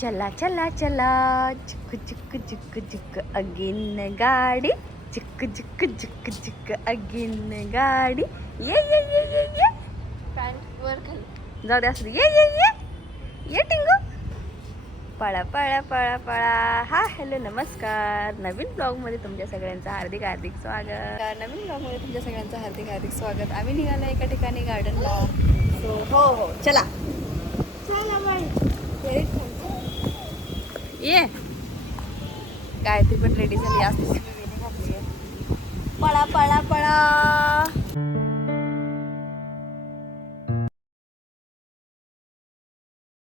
चला चला चला. चिक चिक चिक चिक अगेन गाडी. चिक चिक चिक चिक अगेन गाडी. ये ये ये ये ये. पॅन्ट वर खाली. जाऊ दे असू. ये ये ये. ये टिंगू. पळा पळा पळा पळा. हा हॅलो नमस्कार. नवीन ब्लॉगमध्ये तुमच्या सगळ्यांचं हार्दिक हार्दिक स्वागत. नवीन ब्लॉगमध्ये तुमच्या सगळ्यांचं हार्दिक हार्दिक स्वागत. आम्ही निघालो एका ठिकाणी गार्डनला सो हो हो. चला. ये. गायत्री पण रेडी झाली. आज घातली पळा पळा पळा.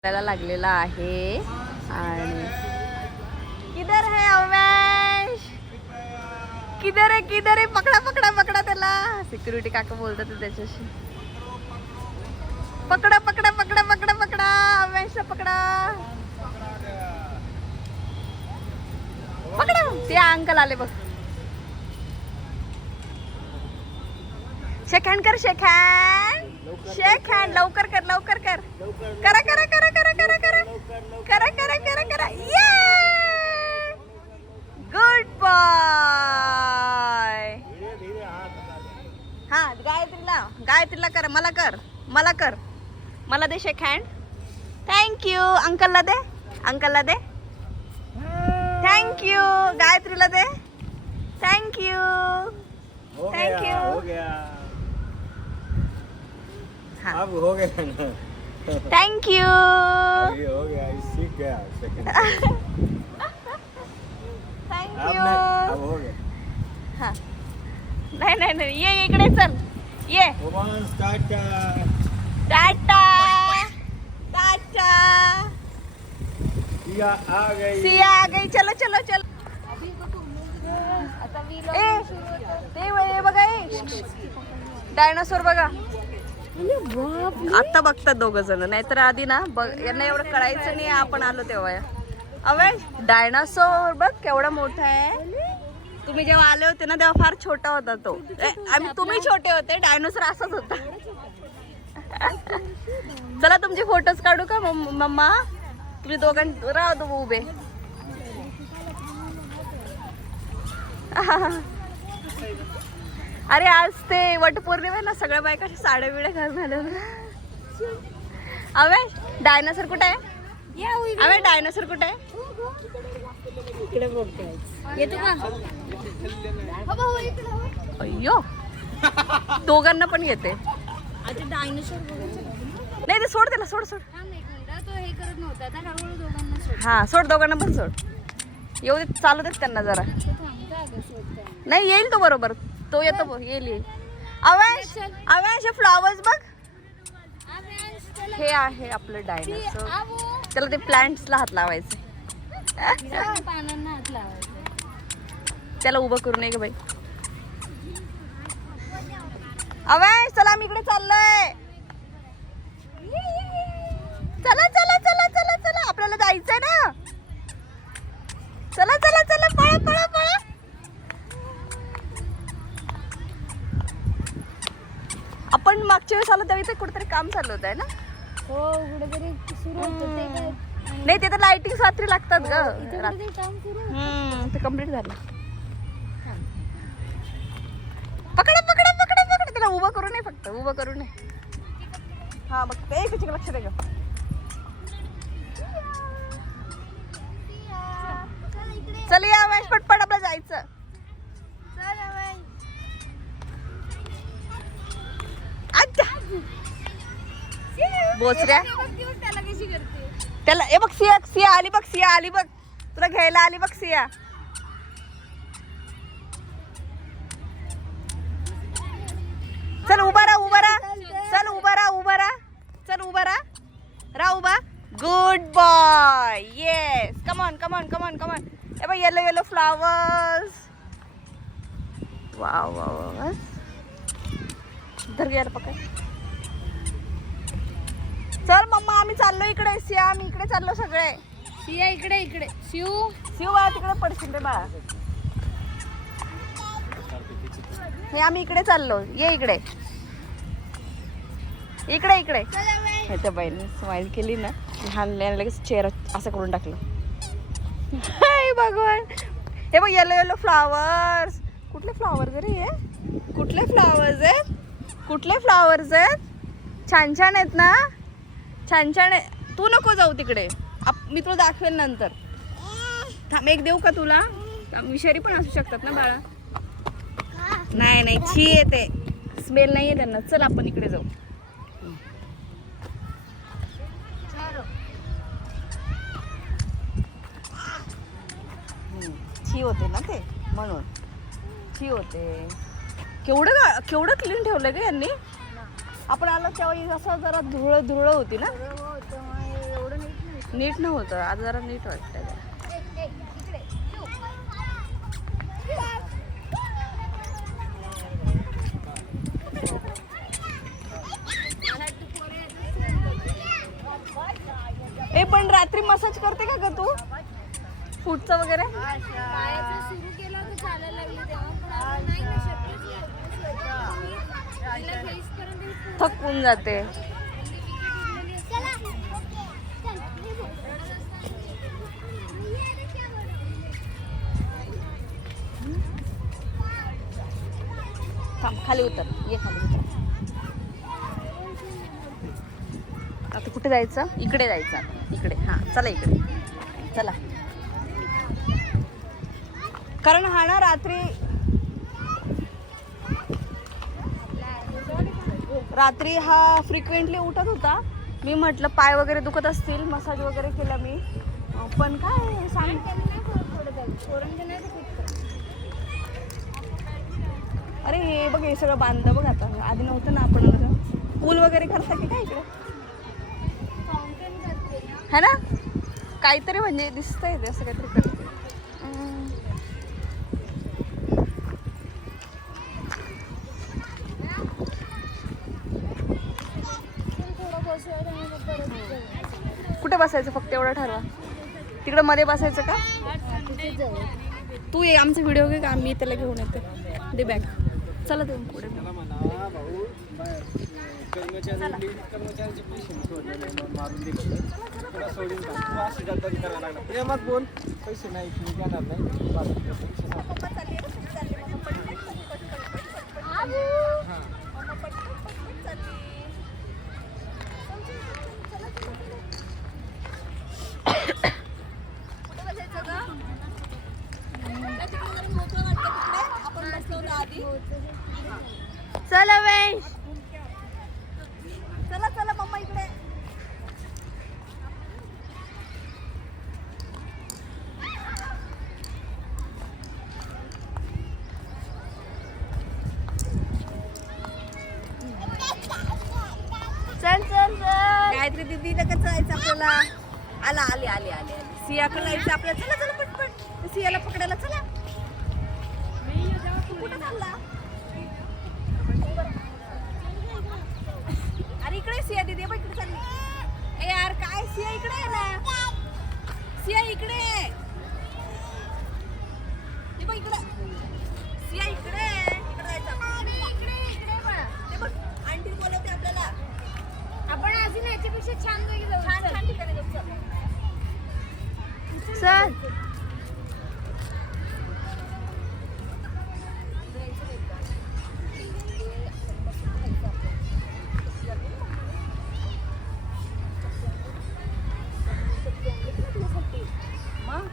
आपल्याला लागलेला आहे. आणि किधर है अवेश किधर आहे किधर आहे? पकडा पकडा पकडा त्याला. सिक्युरिटी काका बोलतात ते त्याच्याशी. पकडा पकडा पकडा पकडा पकडा. अवेशला पकडा. पकडा ते अंकल आले बघ. शेक हँड कर शेक हँड शेक हँड लवकर कर लवकर कर. करा करा करा करा करा करा. करा करा करा करा. ये गुड बॉय हा गायत्रीला गायत्रीला कर मला कर मला कर. मला दे शेक हँड थँक्यू अंकलला दे अंकलला दे. थँक्यू गायत्रीला दे. Thank you thank you thank you thank you हा नाही नाही नाही ये इकडे चल. ये. टाटा. टाटा. सिया आ गई. सिया आ चलो चलो चलो. ए ते वय बघा ए. डायनासोर बघा. आता बघतात दोघ जण नाहीतर आधी ना बघ यांना एवढं कळायचं नाही आपण आलो तेव्हा. अवय डायनासोर बघ केवढा मोठा आहे. तुम्ही जेव्हा आले होते ना तेव्हा फार छोटा होता तो. आम्ही तुम्ही छोटे होते डायनोसर असाच होता. चला तुमचे फोटोज काढू का मम्मा? तुम्ही दोघां राहतो उभे. अरे आज ते वटपौर्णिमा आहे ना सगळ्या बायका साड्या बिड्या घालून आल्या अवे डायनासोर कुठे आहे? अवे डायनासोर कुठे आहे? अय्यो. दोघांना पण येते नाही ते सोड त्याला सोड हे सोड. हा सोड दोघांना पण सोड. येऊ दे चालू देत त्यांना जरा तो थांबता अगं सोडता नाही येईल तो बरोबर. तो येतो येईल येईल. अवॅश अवॅश फ्लॉवर्स बघ. हे आहे आपलं डायनासोर त्याला ते प्लांट्सला हात लावायचे. पानांना हात त्याला उभं करू नये का बाई. अवॅश चला आम्ही इकडे चाललोय चला चला चला चला चला आपल्याला जायचंय ना चला चला चला पळा पळा पळा आपण मागच्या वेळेस आलो त्यावेळी ते कुठेतरी काम चालू होतं आहे ना? हो कुठेतरी सुरू होतं ते काय? नाही ते तर लाइटिंग रात्री लागतात ग. इथे कुठेतरी काम सुरू होतं. हम्म ते कंप्लीट झालं. पकडा पकडा पकडा पकडा. त्याला उभं करू नये फक्त उभं करू नये. हा बघ ते एक लक्ष दे ग. चल या मॅच पटपट आपलं जायचं. बोचऱ्या त्याला ए बघ सिया सिया आली बघ सिया आली बघ. तुला घ्यायला आली बघ सिया. चल उभा राहा उभा राहा. चल उभा राहा उभा राहा. चल उभा राहा. राहा उभा. Good boy yes come on come on come on come on ए बघ yellow yellow flowers wow wow wow धर घ्यायला पकड. चल मम्मा आम्ही चाललो इकडे. सिया आम्ही इकडे चाललो सगळे. सिया इकडे इकडे. शिव? शिव बाळा तिकडे पडशील रे बाळा. हे आम्ही इकडे चाललो. ये इकडे. इकडे इकडे. ह्याच्या बाईने स्माईल केली ना लहान लगेच चेहरा असं करून टाकलं. हाय भगवान. हे बघ येलो येलो फ्लावर्स कुठले फ्लावर्स रे हे? कुठले फ्लावर्स आहेत? कुठले फ्लावर्स आहेत? छान छान आहेत ना? छान छान आहे. तू नको जाऊ तिकडे. आप मी तुला दाखवेल नंतर. थांब एक देऊ का तुला? विषारी पण असू शकतात ना बाळा? नाही नाही छी येते. स्मेल नाही आहे त्यांना. चल आपण इकडे जाऊ. छी होते ना ते म्हणून. छी होते. केवढं गा- केवढं क्लीन ठेवलं ग यांनी? आपण आलो तेव्हा असं जरा धुळ धुळ होती ना? एवढं नीट नव्हतं. आता जरा नीट वाटतं जरा. ए पण रात्री मसाज करते का ग तू? फूटचं वगैरे? केलं थकून जाते. खाली उतर. ये खाली उतर. आता कुठे जायचं? इकडे जायचं आता. इकडे. हां चला इकडे. चला. कारण हा ना रात्री रात्री हा फ्रिक्वेंटली उठत होता. मी म्हटलं पाय वगैरे दुखत असतील मसाज वगैरे केला मी. पण काय सांग. नाही अरे हे बघ हे सगळं बांधलं बघ आता. आधी नव्हतं ना आपण पूल वगैरे करता की काय इकडे? है ना? काहीतरी म्हणजे दिसतंय ते असं काहीतरी करते अं, पण थोडं बसवायला आणि मग परत जाऊ. कुठे बसायचं फक्त एवढं ठरवा. तिकडं मध्ये बसायचं का? तू ये आमचा व्हिडिओ घे का? मी त्याला घेऊन येते. दे बॅग चला तुम्ही पुढे. त्याला म्हणा भाऊ बाहेर कर्मचारी कर्मचाऱ्यांचे पैसे सोडलेले म्हणून मारून दिले तुला सोडून टाक. तू अशी गद्दारी करायला लागला प्रेमात बोल पैसे नाही तुम्ही घेणार नाही बाकी पैसे सांग. हां. चला वेश चला चला मम्मा इकडे चल चल चल गायत्री दीदी नका जायचं आपल्याला? आला आले आले आले आले. सियाकडे जायचं आपल्याला. चला चला पटपट. सियाला पकडायला चला तू कुठं चालला अरे इकडे सिया दीदी बघ इकडे चालली ए यार काय सिया इकडे आहे ना सिया इकडे आहे. हे बघ इकडे सिया इकडे आहे. इकडे जायचं आपण. ते बघ आंटी बोलवते आपल्याला आपण अजून याच्यापेक्षा छान जागी जाऊ छान चल. छान ठिकाणी जाऊ चल. चल मग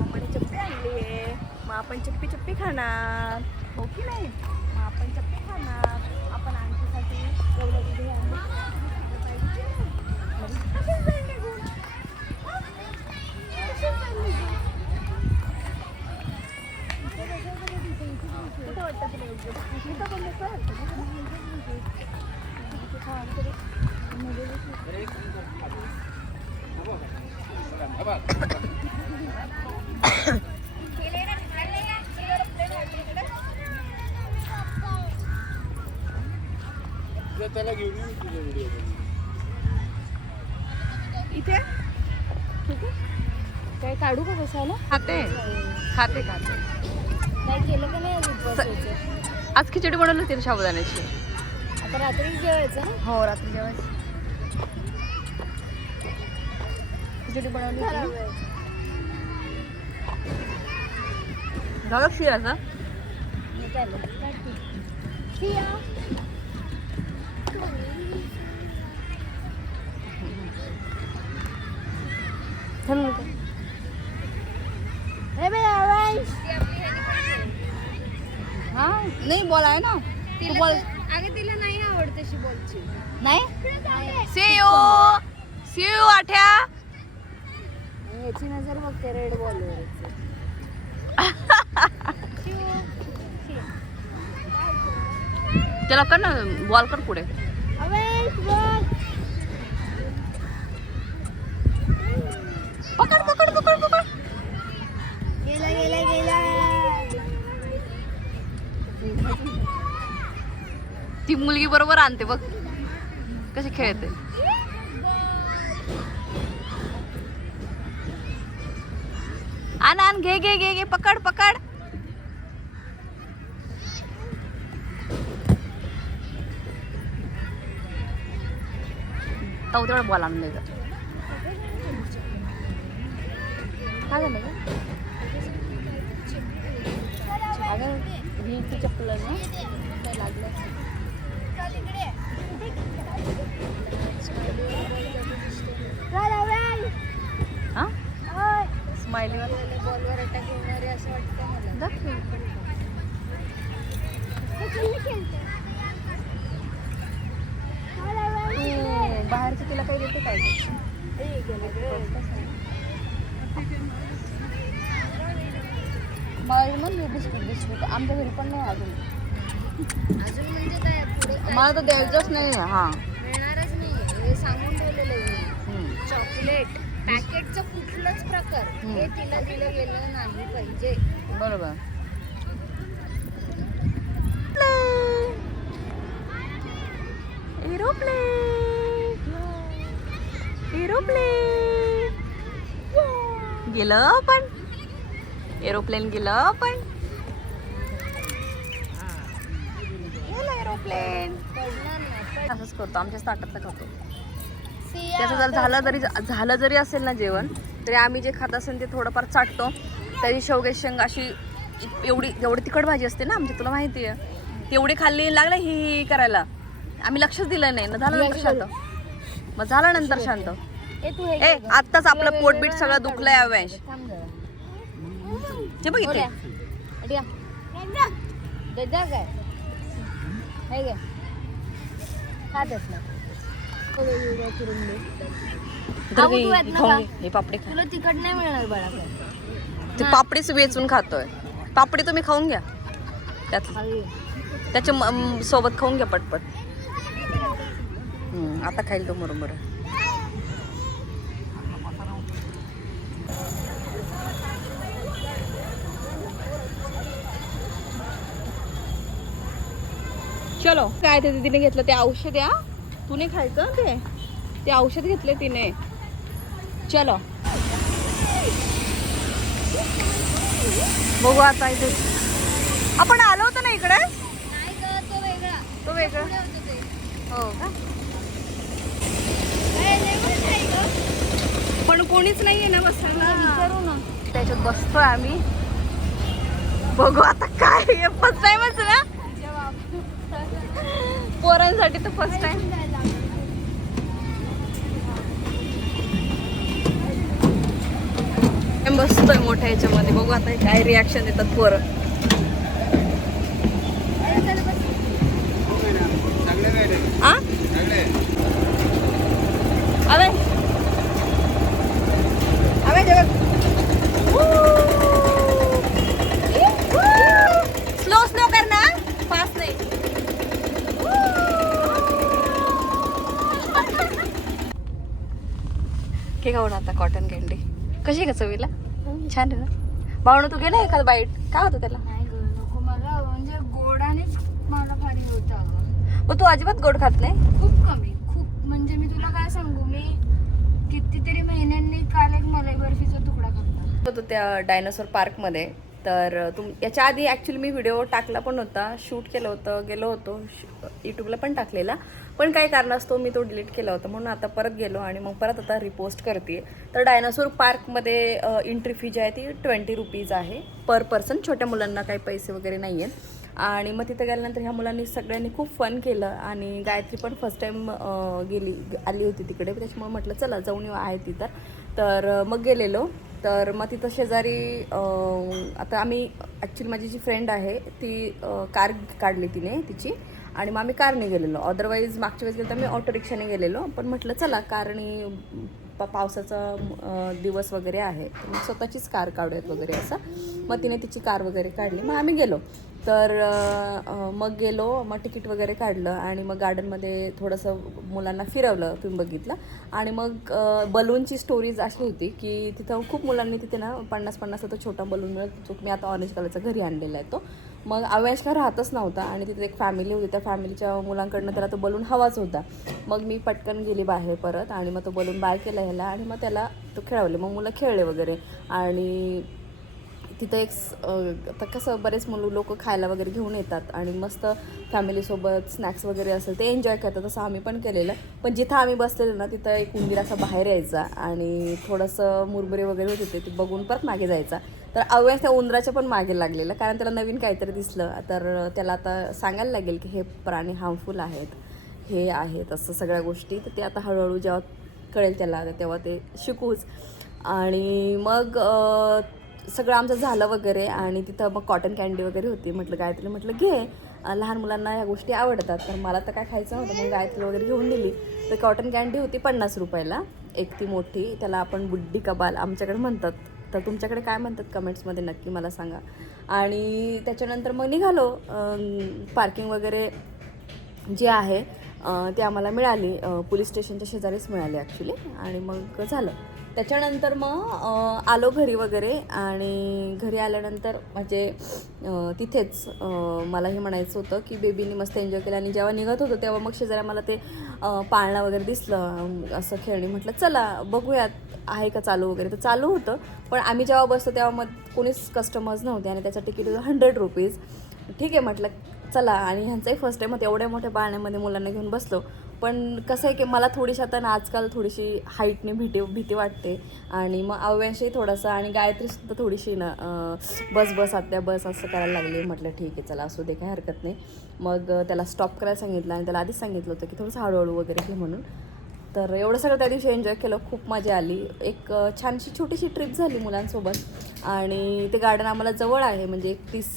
आपण चप्पी आणली आहे मग आपण चप्पी चप्पी खाणार हो की नाही मग आपण चप्पी खाणार आपण आणखीसाठी एवढं तिथे आणलं. मग तशीच जाईल निघून. हा? तशीच जाईल निघून. कुठं वाटतं तुला योग्य? इथं पण तसं वाटतं ना? हा, तरी- बरं, एक काम कर. हा बघ. हा बघ. तुला त्याला घेऊन येऊ तुझ्या व्हिडिओ इथे? काय काढू का बसायला? खाते. खाते खाते. काय केलं का नाही आज उपवासाचं? आज खिचडी बनवली होती ना साबुदाण्याची आता रात्री जेवायचं ना? हो रात्री जेवायची. कशासाठी बनवली होती झालं शिराचं हा? नाही बॉल आहे ना. तू बॉल. अगं तिला नाही आवडत तशी बोलची. नाही? सी यू सी यू आठ्या. याची नजर बघते रेड बॉलवर त्याला कर ना बॉल कर पुढे पकड पकड पकड पकड गेला गेला गेला ती मुलगी बरोबर आणते बघ. कशी खेळते. आण आण घे घे घे घे पकड पकड. तेवढं बॉल आणून द्यायचा. काय झालं गं? ती चप्पल आहे ना काय लागलं हा स्माइली बॉलवर अटॅक येणारे असं वाटतं मला बाहेरचं तिला काही देते काय मला म्हणली बिस्किट बिस्किट. आमच्या घरी पण नाही अजून. अजून म्हणजे काय पुढे मला तर द्यायचंच नाही हा. मिळणारच नाही हे सांगून ठेवलेलं आहे. चॉकलेट पॅकेटचं कुठलंच प्रकार हे तिला दिलं गेलं नाही पाहिजे. बरोबर. एरोप्लेन. एरोप्लेन. गेलं पण. एरोप्लेन गेलं पण. नाही असंच करतो आमच्या ताटातलं खातो. त्याचं जर झालं जरी झालं जरी असेल ना जेवण तरी आम्ही जे खात असेल ते थोडंफार चाटतो. तरी शेवग्याची शेंग अशी एवढी एवढी तिखट भाजी असते ना आमची तुला माहिती आहे. तेवढी खाल्ली लागलं ही ही करायला. आम्ही लक्षच दिलं नाही. ना झालं नंतर शांत. मग झालं नंतर शांत. ए आत्ताच आपलं पोटबीट सगळं दुखलंय थांब जरा ते बघ इथे अडिया देजा काय हे खातच ना. हे पापडी खा. तुला तिखट नाही मिळणार बाळा ते पापडीच वेचून खातोय. पापडी तुम्ही खाऊन घ्या. त्यात त्याच्या सोबत खाऊन घ्या पटपट. हम्म, आता खाईल तो बरोबर चलो. काय ते तिने घेतलं? ते औषध या तू नाही खायचं ते? ते औषध घेतले तिने. चलो. बघू आता इथे. आपण आलो होतो ना इकडे? तो वेगळा. हो का. पण कोणीच नाहीये ना बसायला. विचारू ना. त्याच्यात बसतोय आम्ही. बघू आता काय फर्स्ट टाइमच ना पोरांसाठी तर फर्स्ट टाइम बसतोय मोठ्या याच्यामध्ये बघू आता काय रिॲक्शन देतात पोरं आ अबे अबे जगत स्लो स्लो करना फास्ट नाही के खाऊन आता कॉटन कॅन्डी कशी आहे का चवीला? छान आहे ना? भावणं तू गेला एखादं बाईट काय होतं त्याला? नाही ग नको मला म्हणजे गोडानेच मला फारी होत मग तू अजिबात गोड खात नाही? खूप कमी खूप म्हणजे मी तुला काय सांगू मी कितीतरी महिन्यांनी काल एक मलाई बर्फीचा तुकडा खाल्ला होतो त्या डायनासोर पार्कमध्ये तर तुम याच्या आधी ॲक्च्युली मी व्हिडिओ टाकला पण होता. शूट केलं होतं गेलो होतो. यूट्यूबला पण टाकलेला. पण काही कारणास्तव मी तो डिलीट केला होता. म्हणून आता परत गेलो आणि मग परत आता रिपोस्ट करते तर डायनासोर पार्कमध्ये एंट्री फी जी आहे ती ट्वेंटी रुपीज आहे. पर पर्सन छोट्या मुलांना काही पैसे वगैरे नाही आहेत आणि मग तिथं गेल्यानंतर ह्या मुलांनी सगळ्यांनी खूप फन केलं. आणि गायत्री पण फर्स्ट टाईम गेली आली होती तिकडे. त्याच्यामुळे म्हटलं चला जाऊन येऊ आहे तिथं तर. मग गेलेलो. तर मग तिथं शेजारी आता आम्ही ॲक्च्युली माझी जी फ्रेंड आहे ती कार काढली तिने तिची. आणि मग आम्ही कारने गेलेलो. अदरवाईज मागच्या वेळेस गेलो तर मी ऑटो रिक्षाने गेलेलो. पण म्हटलं चला कारने पा पावसाचा दिवस वगैरे आहे. मग स्वतःचीच कार काढूयात वगैरे असं. मग तिने तिची कार वगैरे काढली. मग आम्ही गेलो. तर मग गेलो मग तिकीट वगैरे काढलं आणि मग गार्डनमध्ये थोडंसं मुलांना फिरवलं तुम्ही बघितलं. आणि मग बलूनची स्टोरीज अशी होती की तिथं खूप मुलांनी तिथे ना पन्नास पन्नास तो छोटा बलून मिळत जो मी आता ऑरेंज कलरचा घरी आणलेला आहे तो. मग अवेश राहतच नव्हता आणि तिथे एक फॅमिली होती. त्या फॅमिलीच्या मुलांकडनं त्याला तो बलून हवाच होता. मग मी पटकन गेली बाहेर परत आणि मग तो बलून बाय केला ह्याला आणि मग त्याला तो खेळवले. मग मुलं खेळले वगैरे आणि तिथं एक आता कसं बरेच मुलं लोक खायला वगैरे घेऊन येतात आणि मस्त फॅमिलीसोबत स्नॅक्स वगैरे असेल ते एन्जॉय करतात तसं आम्ही पण केलेलं. पण जिथं आम्ही बसलेलो ना तिथं एक उंदीर असा बाहेर यायचा आणि थोडंसं मुरमुरे वगैरे होते ते बघून परत मागे जायचा. तर अव्यास त्या उंदराच्या पण मागे लागलेलं कारण त्याला नवीन काहीतरी दिसलं. तर त्याला आता सांगायला लागेल की हे प्राणी हार्मफुल आहेत हे आहेत असं सगळ्या गोष्टी. तर ते आता हळूहळू जेव्हा कळेल त्याला तेव्हा ते शिकूच. आणि मग सगळं आमचं झालं वगैरे आणि तिथं मग कॉटन कॅन्डी वगैरे होती. म्हटलं गायत्री म्हटलं घे लहान मुलांना ह्या गोष्टी आवडतात. तर मला तर काय खायचं नव्हतं. मग गायत्री वगैरे घेऊन दिली. तर कॉटन कॅन्डी होती पन्नास रुपयाला. एक ती मोठी. त्याला आपण बुड्डी कबाल आमच्याकडे म्हणतात. तर तुमच्याकडे काय म्हणतात कमेंट्समध्ये नक्की मला सांगा. आणि त्याच्यानंतर मग निघालो. पार्किंग वगैरे जे आहे ते ती आम्हाला मिळाली. पोलीस स्टेशनच्या शेजारीच मिळाली ॲक्च्युली आणि मग झालं. त्याच्यानंतर मग आलो घरी वगैरे आणि घरी आल्यानंतर म्हणजे तिथेच मला हे म्हणायचं होतं की बेबीनी मस्त एन्जॉय केलं आणि जेव्हा निघत होतो तेव्हा मग शेजाऱ्या मला ते पाळणं वगैरे दिसलं असं खेळणी म्हटलं चला बघूयात आहे का चालू वगैरे. तर चालू होतं पण आम्ही जेव्हा बसतो तेव्हा मग कोणीच कस्टमर्स नव्हते आणि त्याचं तिकीट होतं हंड्रेड रुपीज ठीक आहे म्हटलं चला. आणि ह्यांचाही फर्स्ट टाईम मग एवढ्या मोठ्या पाळण्यामध्ये मुलांना घेऊन बसलो. पण कसं आहे की मला थोडीशी आता ना आजकाल थोडीशी हाईटने भीती भीती वाटते. आणि मग अव्यांशही थोडासा आणि गायत्रीसुद्धा थोडीशी ना बस बस आत्या बस असं करायला लागली. म्हटलं ठीक आहे चला असू दे काही हरकत नाही. मग त्याला स्टॉप करायला सांगितलं आणि त्याला आधीच सांगितलं होतं की थोडंसं हळूहळू वगैरे घे म्हणून. तर एवढं सगळं त्या दिवशी एन्जॉय केलं. खूप मजा आली. एक छानशी छोटीशी ट्रिप झाली मुलांसोबत. आणि ते गार्डन आम्हाला जवळ आहे. म्हणजे एक तीस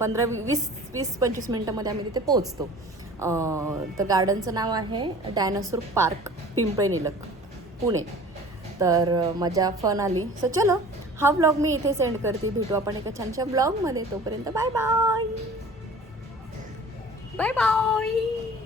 पंधरा वीस वीस पंचवीस मिनटामध्ये आम्ही तिथे पोहोचतो. तर गार्डनचं नाव आहे डायनासोर पार्क पिंपळे निलक पुणे. तर मजा फन आली. सो चलो हा ब्लॉग मी इथे सेंड करते. भेटू आपण एका छानशा ब्लॉगमध्ये तोपर्यंत बाय बाय बाय बाय